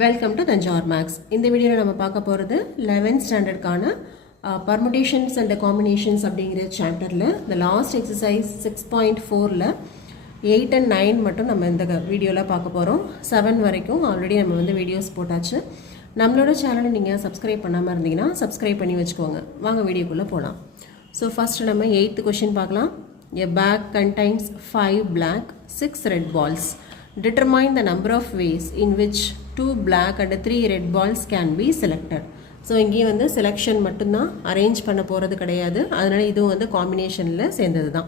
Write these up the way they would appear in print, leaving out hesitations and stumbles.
Welcome to Thanjavur maths. இந்த வீடியோவில் நம்ம பார்க்க போகிறது 11th ஸ்டாண்டர்டுக்கான பர்முடேஷன்ஸ் அண்ட் காம்பினேஷன்ஸ் அப்படிங்கிற சாப்டரில் இந்த லாஸ்ட் எக்ஸசைஸ் 6.4ல் 8 and 9 மட்டும் நம்ம இந்த வீடியோவில் பார்க்க போகிறோம். 7 வரைக்கும் ஆல்ரெடி நம்ம வந்து வீடியோஸ் போட்டாச்சு. நம்மளோட சேனலை நீங்கள் சப்ஸ்கிரைப் பண்ணாமல் இருந்தீங்கன்னா சப்ஸ்கிரைப் பண்ணி வச்சுக்கோங்க. வாங்க வீடியோக்குள்ளே போகலாம். ஸோ ஃபஸ்ட்டு நம்ம 8th கொஷின் பார்க்கலாம். A bag contains 5 black, 6 red balls. Determine the number of ways in which 2 black and 3 red balls can be selected. So இங்கேயும் வந்து செலெக்ஷன் மட்டும்தான், அரேஞ்ச் பண்ண போகிறது கிடையாது. அதனால் இதுவும் வந்து காம்பினேஷனில் சேர்ந்தது தான்.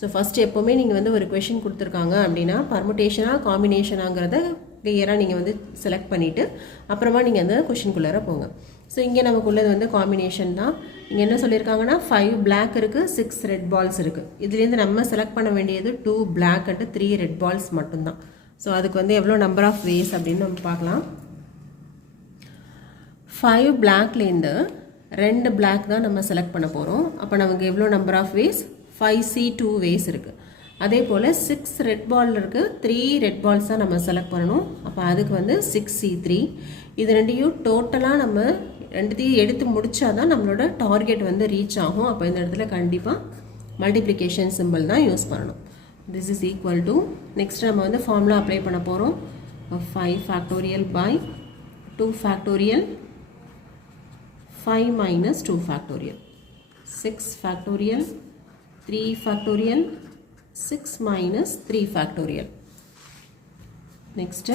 ஸோ ஃபஸ்ட்டு எப்போவுமே நீங்கள் வந்து ஒரு கொஷின் கொடுத்துருக்காங்க அப்படின்னா பர்முடேஷனாக காம்பினேஷனாங்கிறத கிளியராக நீங்கள் வந்து செலக்ட் பண்ணிவிட்டு அப்புறமா நீங்கள் அந்த கொஷின்குள்ளார போங்க. ஸோ இங்கே நமக்குள்ளது வந்து காம்பினேஷன் தான். இங்கே என்ன சொல்லியிருக்காங்கன்னா 5 பிளாக் இருக்குது, 6 ரெட் பால்ஸ் இருக்குது. இதுலேருந்து நம்ம செலக்ட் பண்ண வேண்டியது 2 பிளாக் அண்ட் 3 ரெட் பால்ஸ் மட்டும்தான். ஸோ அதுக்கு வந்து எவ்வளோ நம்பர் ஆஃப் வேஸ் அப்படின்னு நம்ம பார்க்கலாம். 5 பிளாக்லேருந்து 2 பிளாக் தான் நம்ம செலக்ட் பண்ண போகிறோம். அப்போ நமக்கு எவ்வளோ number of ways? 5C2 ways இருக்குது. அதே போல் 6 ரெட் பால் இருக்குது, 3 ரெட் பால்ஸ் தான் நம்ம செலக்ட் பண்ணணும். அப்போ அதுக்கு வந்து 6C3. இது ரெண்டையும் டோட்டலாக நம்ம ரெண்டுத்தையும் எடுத்து முடித்தா தான் நம்மளோட டார்கெட் வந்து ரீச் ஆகும். அப்போ இந்த இடத்துல கண்டிப்பாக மல்டிப்ளிகேஷன் சிம்பிள் தான் யூஸ் பண்ணணும். This is equal to, next நம்ம வந்து ஃபார்முலா அப்ளை பண்ண போகிறோம். 5 factorial by 2 factorial, 5 minus 2 factorial, 6 factorial, 3 factorial, 6 minus 3 factorial. Next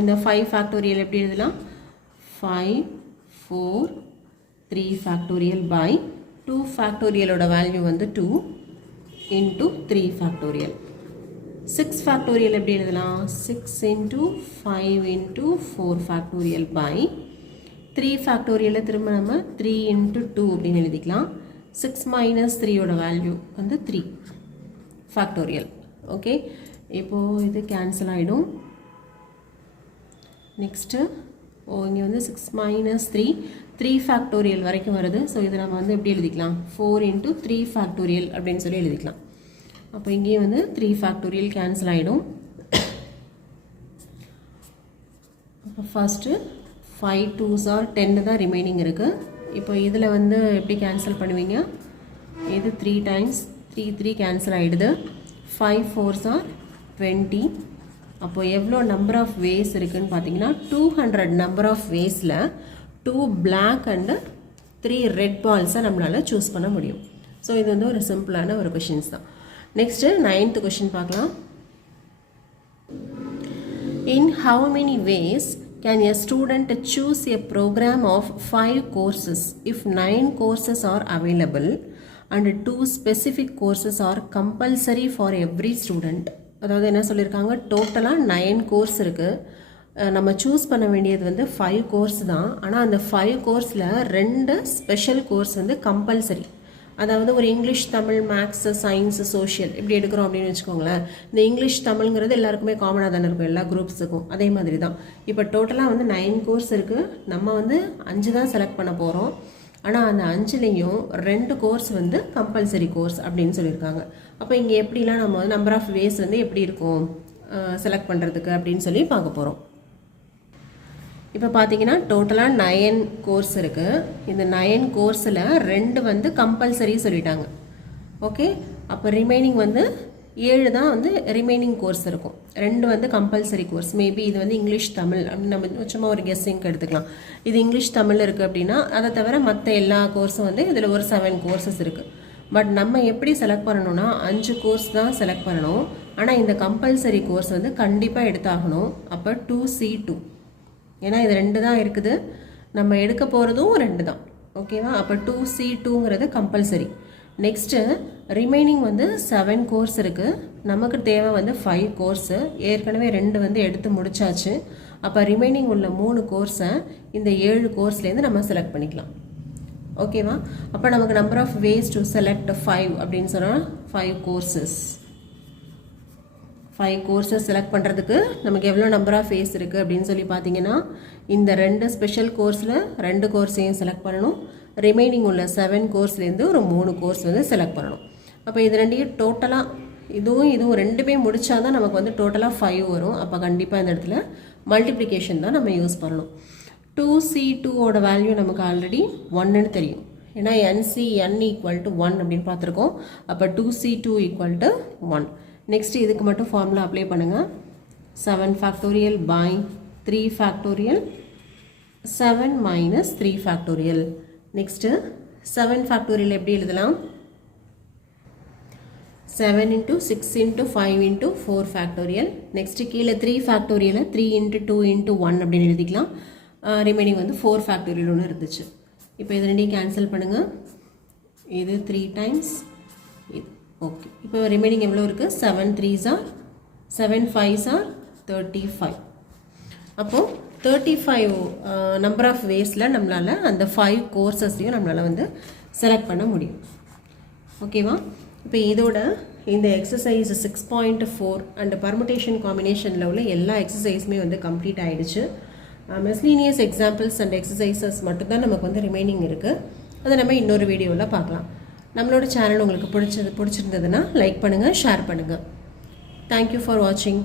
இந்த 5 factorial எப்படி எழுதலாம்? 5, 4, 3 factorial by 2 factorial ஓட வேல்யூ வந்து 2 into 3 factorial. 6 factorial எப்படி எழுதலாம்? 6 into 5 into 4 factorial by 3 factorial திரும்ப நம்ம 3 into 2 அப்படின்னு எழுதிக்கலாம். 6 minus 3 ஓட வேல்யூ வந்து 3 factorial. ஓகே, இப்போது இது கேன்சல் ஆகிடும். நெக்ஸ்ட்டு இங்கே வந்து 6 minus 3 factorial வரைக்கும் வருது. ஸோ இதை நம்ம வந்து எப்படி எழுதிக்கலாம்? 4 into 3 factorial அப்படின்னு சொல்லி எழுதிக்கலாம். அப்போ இங்கேயும் வந்து 3 factorial கேன்சல் ஆகிடும். அப்போ ஃபஸ்ட்டு 5 2s are 10 தான் ரிமைனிங் இருக்குது. இப்போ இதில் வந்து எப்படி கேன்சல் பண்ணுவீங்க? இது 3 times 3 கேன்சல் ஆகிடுது. 5 4s are 20. அப்போது எவ்வளோ நம்பர் ஆஃப் வேஸ் இருக்குதுன்னு பார்த்தீங்கன்னா 200 நம்பர் ஆஃப் வேஸில் 2 பிளாக் அண்டு 3 ரெட் பால்ஸை நம்மளால் சூஸ் பண்ண முடியும். ஸோ இது வந்து ஒரு சிம்பிளான ஒரு கொஷின்ஸ் தான். நெக்ஸ்ட்டு 9th கொஷின் பார்க்கலாம். In how many ways can a student choose a program of 5 courses if 9 courses are available and 2 specific courses are compulsory for every student? அதாவது என்ன சொல்லியிருக்காங்க? டோட்டலாக 9 கோர்ஸ் இருக்குது. நம்ம சூஸ் பண்ண வேண்டியது வந்து 5 கோர்ஸ் தான். ஆனால் அந்த 5 கோர்ஸில் 2 ஸ்பெஷல் கோர்ஸ் வந்து கம்பல்சரி. அதாவது ஒரு English, Tamil, maths, science, social இப்படி எடுக்கிறோம் அப்படின்னு வச்சுக்கோங்களேன். இந்த இங்கிலீஷ் தமிழ்ங்கிறது எல்லாருக்குமே காமனாக தானே இருக்கும், எல்லா குரூப்ஸுக்கும். அதே மாதிரி தான் இப்போ டோட்டலாக வந்து 9 கோர்ஸ் இருக்குது. நம்ம வந்து 5 தான் செலக்ட் பண்ண போகிறோம். ஆனால் அந்த 5லேயும் 2 கோர்ஸ் வந்து கம்பல்சரி கோர்ஸ் அப்படின்னு சொல்லியிருக்காங்க. அப்போ இங்கே எப்படிலாம் நம்ம வந்து நம்பர் ஆஃப் வேஸ் வந்து எப்படி இருக்கும் செலக்ட் பண்ணுறதுக்கு அப்படின்னு சொல்லி பார்க்க போகிறோம். இப்போ பார்த்தீங்கன்னா டோட்டலாக 9 கோர்ஸ் இருக்குது. இந்த 9 கோர்ஸில் 2 வந்து கம்பல்சரி சொல்லிட்டாங்க. ஓகே, அப்போ ரிமைனிங் வந்து 7 தான் வந்து ரிமைனிங் கோர்ஸ் இருக்கும். 2 வந்து கம்பல்சரி கோர்ஸ். மேபி இது வந்து இங்கிலீஷ் தமிழ் அப்படின்னு நம்ம சும்மா ஒரு கெஸ்ஸிங்க்கு எடுத்துக்கலாம். இது இங்கிலீஷ் தமிழ் இருக்குது அப்படின்னா அதை தவிர மற்ற எல்லா கோர்ஸும் வந்து இதில் ஒரு 7 கோர்சஸ் இருக்குது. பட் நம்ம எப்படி செலக்ட் பண்ணணும்னா 5 கோர்ஸ் தான் செலக்ட் பண்ணணும். ஆனால் இந்த கம்பல்சரி கோர்ஸ் வந்து கண்டிப்பாக எடுத்தாகணும். அப்போ 2C2, ஏன்னா இது 2 தான் இருக்குது, நம்ம எடுக்க போகிறதும் 2 தான். ஓகேவா? அப்போ 2C2ங்கிறது கம்பல்சரி. நெக்ஸ்ட்டு ரிமைனிங் வந்து 7 கோர்ஸ் இருக்குது. நமக்கு தேவை வந்து 5 கோர்ஸு. ஏற்கனவே 2 வந்து எடுத்து முடிச்சாச்சு. அப்போ ரிமைனிங் உள்ள 3 கோர்ஸை இந்த 7 கோர்ஸ்லேருந்து நம்ம செலக்ட் பண்ணிக்கலாம். ஓகேவா? அப்போ நமக்கு number of ways to select 5 அப்படின்னு சொன்னால் 5 கோர்சஸ். 5 கோர்ஸஸ் செலக்ட் பண்ணுறதுக்கு நமக்கு எவ்வளோ நம்பர் ஆஃப் வேஸ் இருக்குது அப்படின்னு சொல்லி பார்த்தீங்கன்னா இந்த 2 ஸ்பெஷல் கோர்ஸில் 2 கோர்ஸையும் செலக்ட் பண்ணணும். ரிமைனிங் உள்ள 7 கோர்ஸ்லேருந்து ஒரு 3 கோர்ஸ் வந்து செலக்ட் பண்ணணும். அப்போ இது ரெண்டையும் டோட்டலாக இதுவும் ரெண்டுமே முடித்தா தான் நமக்கு வந்து டோட்டலாக 5 வரும். அப்போ கண்டிப்பாக இந்த இடத்துல மல்டிப்ளிகேஷன் தான் நம்ம யூஸ் பண்ணணும். 2C2ஓட வேல்யூ நமக்கு ஆல்ரெடி 1ன்னு தெரியும். ஏன்னா n ஈக்குவல் டு 1 அப்படின்னு பார்த்துருக்கோம். அப்போ 2C2 ஈக்குவல் டு 1. நெக்ஸ்ட் இதுக்கு மட்டும் ஃபார்முலா அப்ளை பண்ணுங்கள். 7 factorial by 3 factorial 7 minus 3 factorial. Next 7 factorial எப்படி எழுதலாம்? 7 into 6 into 5 into 4 factorial. Next கீழே 3 ஃபேக்டோரியலை 3 into 2 into 1 அப்படின்னு எழுதிக்கலாம். ரிமைனிங் வந்து 4 ஃபேக்டோரியல் ஒன்று இருந்துச்சு. இப்போ இது ரெண்டையும் கேன்சல் பண்ணுங்கள். இது 3 டைம்ஸ் இது. ஓகே, இப்போ ரிமைனிங் எவ்வளோ இருக்குது? 7 3s are 7 5s are 35. அப்போது 35 நம்பர் ஆஃப் வேஸில் நம்மளால் அந்த 5 கோர்சஸையும் நம்மளால் வந்து செலக்ட் பண்ண முடியும். ஓகேவா? இப்போ இதோட இந்த எக்ஸசைஸ் 6.4 அண்ட் பர்முடேஷன் காம்பினேஷனில் உள்ள எல்லா எக்ஸசைஸுமே வந்து கம்ப்ளீட் ஆகிடுச்சு. மிஸ்லீனியஸ் எக்ஸாம்பிள்ஸ் அண்ட் எக்ஸசைசஸ் மட்டும்தான் நமக்கு வந்து ரிமைனிங் இருக்குது. அதை நம்ம இன்னொரு வீடியோவில் பார்க்கலாம். நம்மளோட சேனல் உங்களுக்கு பிடிச்சிருந்ததுன்னா லைக் பண்ணுங்கள், ஷேர் பண்ணுங்கள். தேங்க்யூ ஃபார் வாட்சிங்.